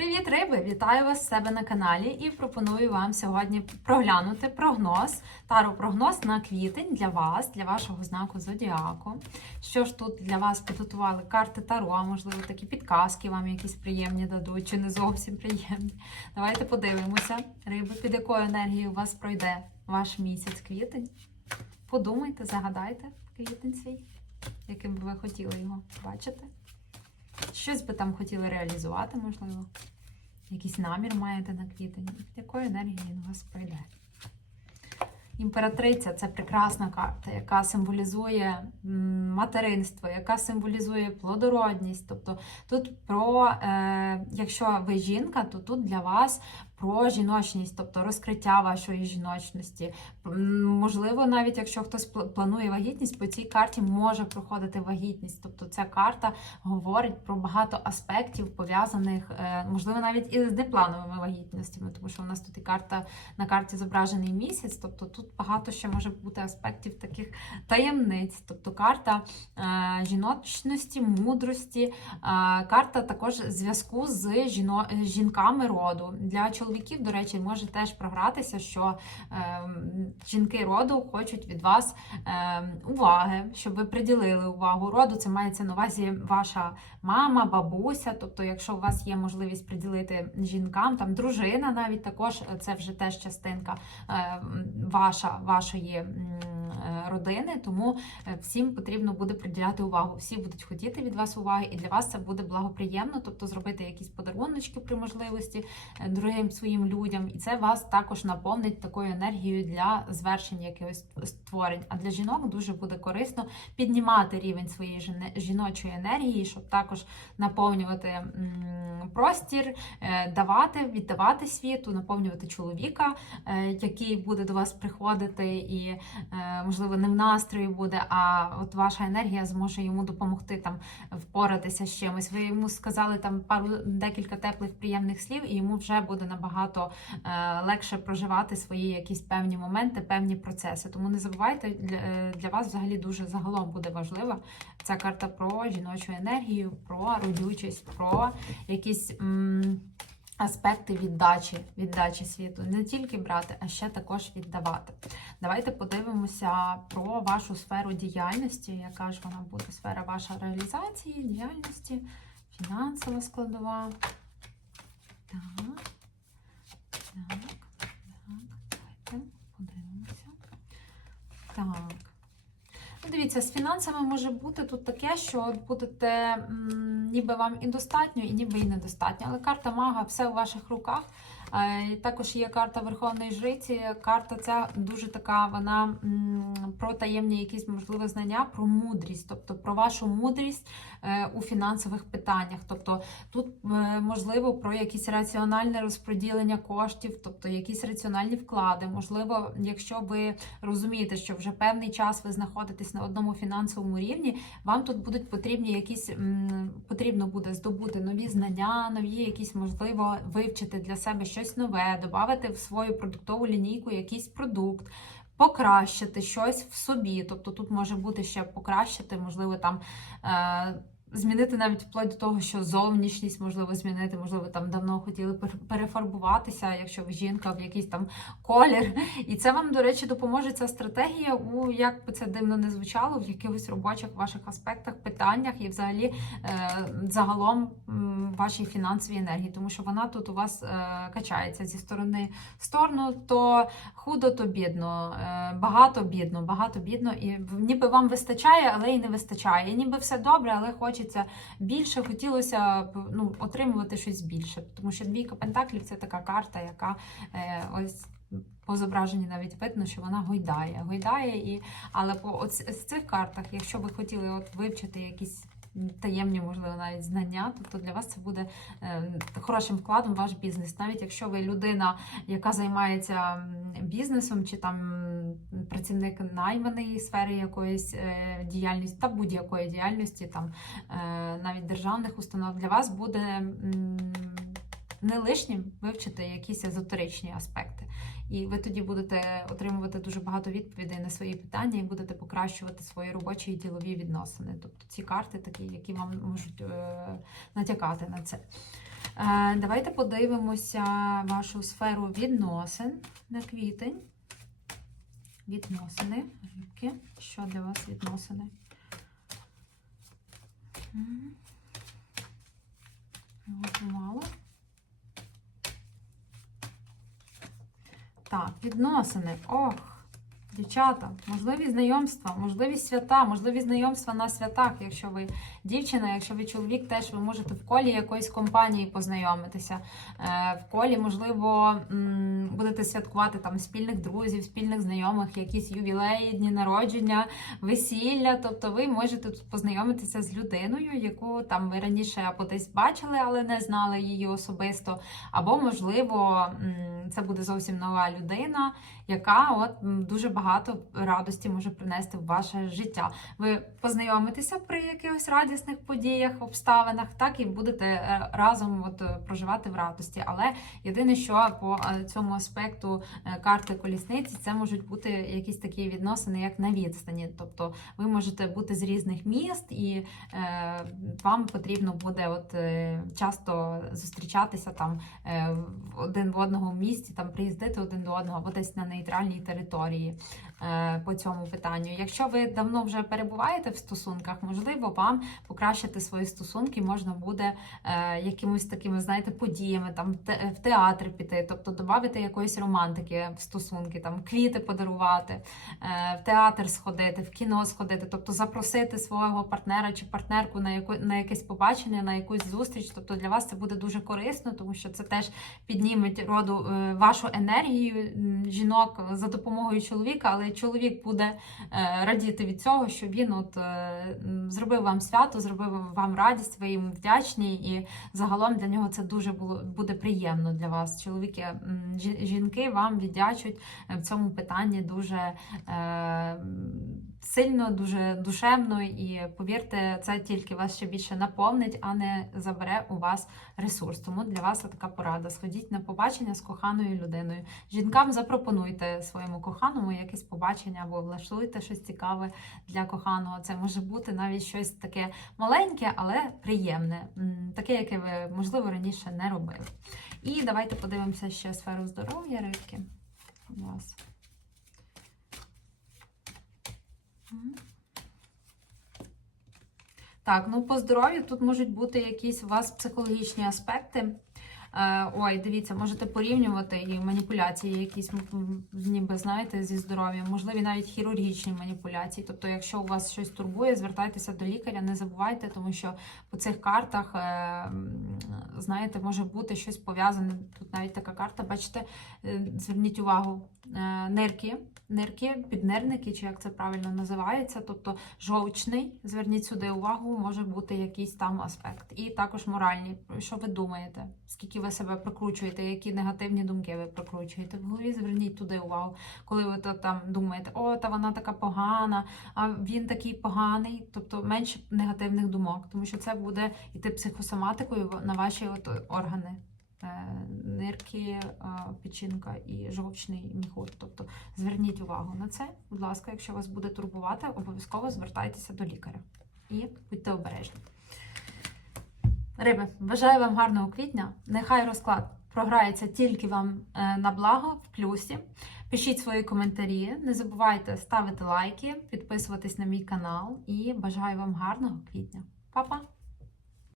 Привіт, риби! Вітаю вас в себе на каналі і пропоную вам сьогодні проглянути прогноз, тару-прогноз на квітень для вас, для вашого знаку зодіаку. Що ж тут для вас підготували карти Таро, а можливо такі підказки вам якісь приємні дадуть, чи не зовсім приємні. Давайте подивимося, риби, під якою енергією у вас пройде ваш місяць квітень. Подумайте, загадайте квітень свій, яким би ви хотіли його бачити. Щось би там хотіли реалізувати, можливо. Якийсь намір маєте на квітень. Під якою енергією він у вас прийде? Імператриця це прекрасна карта, яка символізує материнство, яка символізує плодородність. Тобто тут про, е, якщо ви жінка, то тут для вас про жіночність, тобто розкриття вашої жіночності. Можливо, навіть якщо хтось планує вагітність, по цій карті може проходити вагітність. Тобто ця карта говорить про багато аспектів, пов'язаних, е, можливо, навіть із неплановими вагітностями, тому що у нас тут і карта на карті зображений місяць, тобто тут багато ще може бути аспектів таких таємниць. Тобто карта е, жіночності, мудрості, е, карта також зв'язку з жінками роду. Для чоловіків, до речі, може теж програтися, що е, жінки роду хочуть від вас е, уваги, щоб ви приділили увагу роду. Це мається на увазі ваша мама, бабуся. Тобто, якщо у вас є можливість приділити жінкам, там дружина навіть також це вже теж частинка е, ваша, вашої родини. Тому е, всім потрібно буде приділяти увагу. Всі будуть хотіти від вас уваги, і для вас це буде благоприємно, тобто зробити якісь подаруночки при можливості е, другим своїм людям, і це вас також наповнить такою енергією для звершення якихось створень. А для жінок дуже буде корисно піднімати рівень своєї жіночої енергії, щоб також наповнювати простір, е, давати, віддавати світу, наповнювати чоловіка, е, який буде до вас приходити і, е, можливо, не в настрої буде, а от ваша енергія зможе йому допомогти там впоратися з чимось. Ви йому сказали там пару декілька теплих приємних слів, і йому вже буде набагато е, легше проживати свої якісь певні моменти, певні процеси. Тому не забувайте, е, для вас взагалі дуже загалом буде важлива ця карта про жіночу енергію, про родючість, про якісь. м, Аспекти віддачі, віддачі світу, не тільки брати, а ще також віддавати. Давайте подивимося про вашу сферу діяльності, яка ж вона буде сфера ваша реалізації, діяльності, фінансова складова. Так, так, так, давайте подивимося. Так. Ну, дивіться, з фінансами може бути тут таке, що будете м, ніби вам і достатньо, і ніби і недостатньо. Але карта мага все в ваших руках. Е, Також є карта Верховної Жриці. Карта ця дуже така, вона про таємні якісь можливі знання, про мудрість, тобто про вашу мудрість е, у фінансових питаннях. Тобто тут е, можливо про якісь раціональне розподілення коштів, тобто якісь раціональні вклади. Можливо, якщо ви розумієте, що вже певний час ви знаходитесь на одному фінансовому рівні, вам тут будуть потрібні якісь потрібно буде здобути нові знання, нові якісь можливо вивчити для себе щось нове, додати в свою продуктову лінійку якийсь продукт. Покращити щось в собі, тобто тут може бути ще покращити, можливо, там е, змінити навіть вплоть до того, що зовнішність можливо змінити, можливо, там давно хотіли перефарбуватися, якщо ви жінка в якийсь там колір. І це вам, до речі, допоможе ця стратегія у як би це дивно не звучало, в якихось робочих ваших аспектах, питаннях і взагалі е, загалом вашій фінансовій енергії, тому що вона тут у вас е, качається зі сторони в сторону, то худо, то бідно, е, багато бідно, багато бідно, і ніби вам вистачає, але й не вистачає. І ніби все добре, але хочеться більше, хотілося б ну, отримувати щось більше. Тому що двійка пентаклів це така карта, яка е, ось. По зображенні навіть видно, що вона гойдає, гойдає, і але по оц- з цих картах, якщо ви хотіли от вивчити якісь таємні, можливо, навіть знання, тобто для вас це буде е, хорошим вкладом в ваш бізнес. Навіть якщо ви людина, яка займається бізнесом, чи там працівник найманий в сфері якоїсь е, діяльності та будь-якої діяльності, там е, навіть державних установ, для вас буде не лишнім вивчити якісь езотеричні аспекти. І ви тоді будете отримувати дуже багато відповідей на свої питання і будете покращувати свої робочі і ділові відносини. Тобто ці карти такі, які вам можуть е, натякати на це. Давайте подивимося вашу сферу відносин на квітень. Відносини, рибки. Що для вас відносини? От мало. Так, відносини. Ох, дівчата, можливі знайомства, можливі свята, можливі знайомства на святах. Якщо ви дівчина, якщо ви чоловік, теж ви можете в колі якоїсь компанії познайомитися. Е, В колі, можливо, будете святкувати там спільних друзів, спільних знайомих, якісь ювілеї, дні народження, весілля. Тобто ви можете тут познайомитися з людиною, яку там ви раніше або десь бачили, але не знали її особисто. Або, можливо, це буде зовсім нова людина, яка от дуже багато радості може принести в ваше життя. Ви познайомитеся при якихось радісних подіях, обставинах, так і будете е, разом от е, проживати в радості. Але єдине, що по е, цьому аспекту карти колісниці, це можуть бути якісь такі відносини, як на відстані. Тобто ви можете бути з різних міст, і е, вам потрібно буде от е, часто зустрічатися там е, один в одного в місті, там приїздити один до одного, або десь на нейтральній території по цьому питанню. Якщо ви давно вже перебуваєте в стосунках, можливо, вам покращити свої стосунки можна буде е, якимось такими, знаєте, подіями, там в театр піти, тобто додати якоїсь романтики в стосунки, там квіти подарувати, е, в театр сходити, в кіно сходити, тобто запросити свого партнера чи партнерку на яку на якесь побачення, на якусь зустріч. Тобто для вас це буде дуже корисно, тому що це теж підніметь роду е, вашу енергію жінок за допомогою чоловіка, але чоловік буде е, радіти від цього, що він от е, зробив вам свято, зробив вам радість, ви їм вдячні, і загалом для нього це дуже було буде приємно для вас. Чоловіки, жінки вам віддячуть е, в цьому питанні дуже. Сильно, дуже душевно, і повірте, це тільки вас ще більше наповнить, а не забере у вас ресурс. Тому для вас така порада. Сходіть на побачення з коханою людиною. Жінкам запропонуйте своєму коханому якесь побачення або влаштуйте щось цікаве для коханого. Це може бути навіть щось таке маленьке, але приємне, таке, яке ви можливо раніше не робили. І давайте подивимося ще сферу здоров'я рибки. У вас. Так, ну по здоров'ю тут можуть бути якісь у вас психологічні аспекти. Е, ой, дивіться, можете порівнювати і маніпуляції, якісь ніби знаєте, зі здоров'ям, можливі навіть хірургічні маніпуляції. Тобто, якщо у вас щось турбує, звертайтеся до лікаря, не забувайте, тому що по цих картах, е, знаєте, може бути щось пов'язане. Тут навіть така карта, бачите, е, зверніть увагу, нирки, нирки, піднерники, чи як це правильно називається, тобто жовчний, зверніть сюди увагу, може бути якийсь там аспект. І також моральні. Що ви думаєте? Скільки ви себе прокручуєте, які негативні думки ви прокручуєте в голові? Зверніть туди увагу, коли ви то там думаєте, о, та вона така погана, а він такий поганий. Тобто менше негативних думок, тому що це буде йти психосоматикою на ваші от органи. Е, Нирки, е, печінка і жовчний міхур. Тобто зверніть увагу на це. Будь ласка, якщо вас буде турбувати, обов'язково звертайтеся до лікаря і будьте обережні. Риби, бажаю вам гарного квітня. Нехай розклад програється тільки вам е, на благо в плюсі. Пишіть свої коментарі, не забувайте ставити лайки, підписуватись на мій канал і бажаю вам гарного квітня. Па-па!